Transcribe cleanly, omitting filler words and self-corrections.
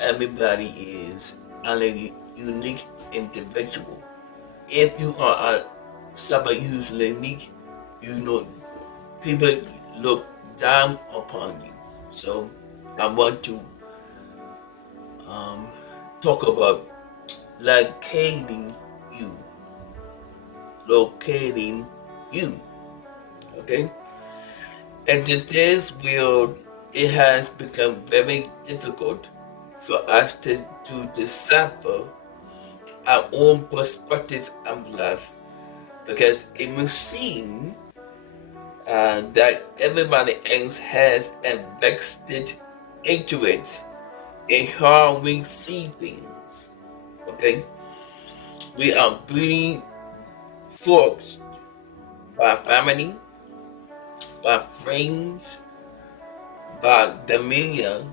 everybody is a unique individual. If you are somebody who's unique, people look down upon you. So I want to um, talk about locating you. Locating you. Okay? And in today's world, it has become very difficult for us to decipher our own perspective of life because it may seem that everybody else has a vested interest in how we see things. Okay? We are being forced by family, by friends, by the media